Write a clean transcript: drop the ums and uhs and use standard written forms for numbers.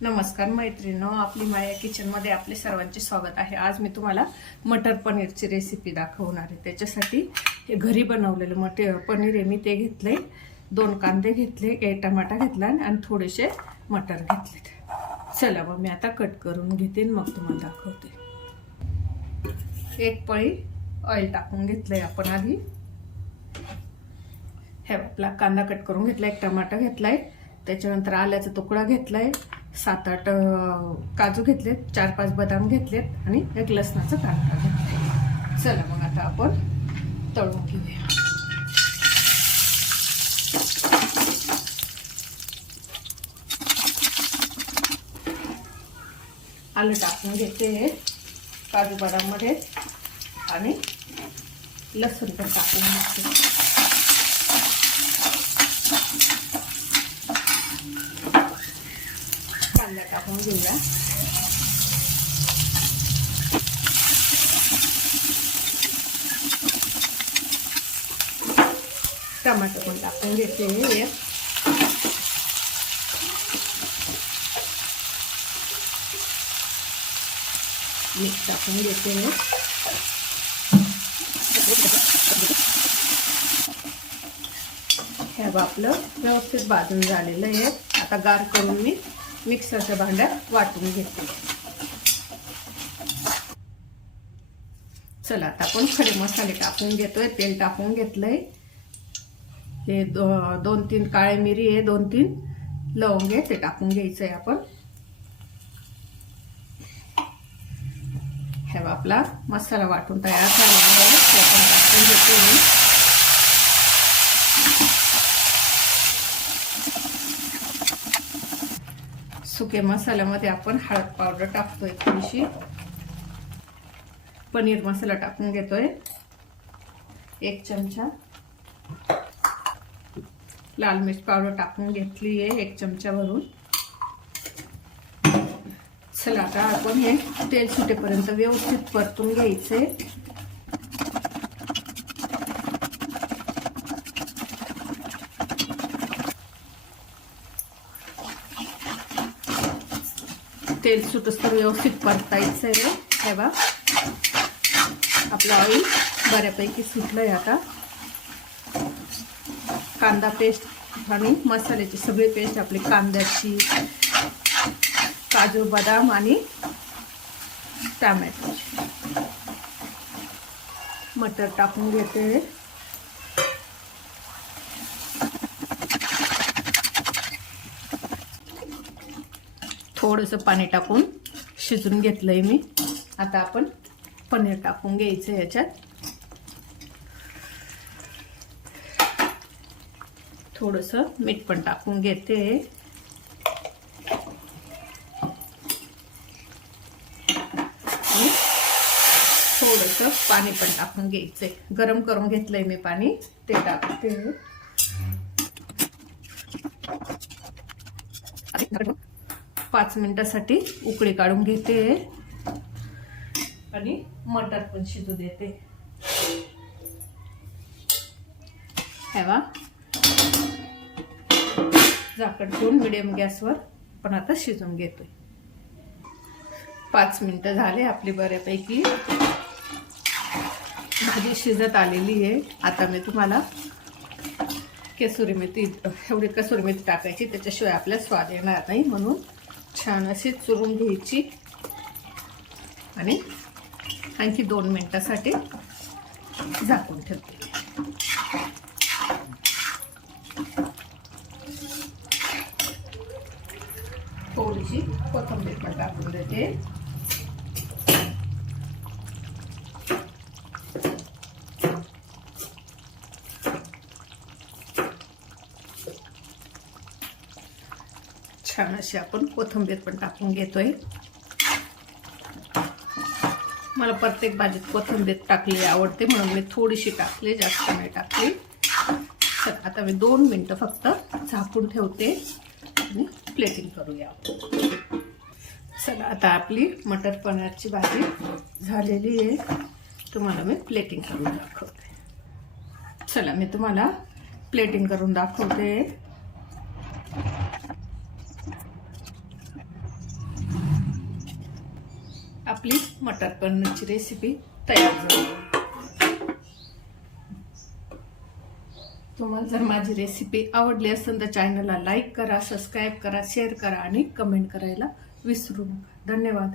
नमस्कार मैत्रिणींनो, आपली माया किचनमध्ये आपले सर्वांचे स्वागत आहे। आज मी तुम्हाला मटर पनीरची रेसिपी दाखवणार आहे। त्याच्यासाठी हे घरी बनवलेलं पनीर आहे, मी ते घेतले, 2 कांदे घेतले, 1 टमाटा घेतला आणि थोडेसे मटर घेतले। चला मग मी आता कट करून घेते मग तुम्हाला दाखवते। 1 पळी ऑइल टाकून घेतलंय आपण आधी। हे आपला कांदा कट करून घेतला, 1 टमाटा घेतलाय, त्याच्यानंतर आल्याचा तुकडा घेतलाय, 7-8 काजू घेतलेत, 4-5 बदाम घेतलेत आणि 1 लसणाचा कांदा घेतलाय। चला मग आता आपण तळून घेऊया। आलं टाकून घेते काजू बदाम मध्ये आणि लसूण पण टाकून घेते। कांदा टाकून घेऊया। टमाटर पण टाकून घेते, मीठ टाकून घेते। हे आपलं व्यवस्थित भाजून झालेलं आहे। आता गार करून मी मिक्सरच्या भांड्यात वाटून घेते। चला आता आपण खडे मसाले टाकून घेतोय। तेल टाकून घेतलंय, हे 2-3 काळे मिरी आहे, 2-3 लवंग आहे, ते टाकून घ्यायचंय आपण। हे आपला मसाला वाटून तयार झालेला आहे, ते आपण टाकून घेतो। सुके मसाल्यामध्ये आपण हळद पावडर टाकतोय, थोडीशी पनीर मसाला टाकून घेतोय, 1 चमचा लाल मिर्च पावडर टाकून घेतली आहे, 1 चमचा भरून। चला आता आपण हे तेल सुटेपर्यंत व्यवस्थित परतून घ्यायचे। तेल सुटस्तर व्यवस्थित परतायचं आहे। हे बघा आपलं ऑइल बऱ्यापैकी सुटलंय। आता कांदा पेस्ट आणि मसाल्याची सगळी पेस्ट आपली कांद्याची, काजू बदाम आणि टोमॅटो, मटर टाकून घेते। थोडंसं पाणी टाकून शिजून घेतलंय मी। आता आपण पनीर टाकून घ्यायचं याच्यात, थोडंसं मीठ पण टाकून घेते आणि थोडंसं पाणी पण टाकून घ्यायचंय। गरम करून घेतलंय मी पाणी, ते टाकते। 5 मिनिटासाठी उकळी काढून घेते आणि मटर पण शिजू देते। हेवा झाकण ठेवून मिडियम गॅसवर पण आता शिजून घेतोय। 5 मिनिटं झाले आपली, बऱ्यापैकी भाजी शिजत आलेली आहे। आता मी तुम्हाला कसुरी मेथी, एवढी कसुरी मेथी टाकायची, त्याच्याशिवाय आपल्याला स्वाद येणार नाही, म्हणून छान अशी चुरून घ्यायची आणि आणखी 2 मिनिटासाठी झाकून ठेवते। थोडीशी कोथिंबीर पण टाकून देते। छान अशी आपण कोथिंबीर पण टाकून घेतोय। मला प्रत्येक भाजीत कोथिंबीर टाकली आवडते, म्हणून मी थोडीशी टाकली, जास्त नाही टाकली। आता मी 2 मिनिटं फक्त झाकून ठेवते आणि प्लेटिंग करूया। चला आता आपली मटर पनीरची भाजी झालेली आहे, तुम्हाला मी प्लेटिंग करून दाखवते। चला मी तुम्हाला प्लेटिंग करून दाखवते। आपली मटर पनीरची रेसिपी तयार झाली. तुम्हाला जर माझी रेसिपी आवडली असेल तर चॅनलला लाईक करा, सबस्क्राईब करा, शेअर करा आणि कमेंट करायला विसरू नका. धन्यवाद.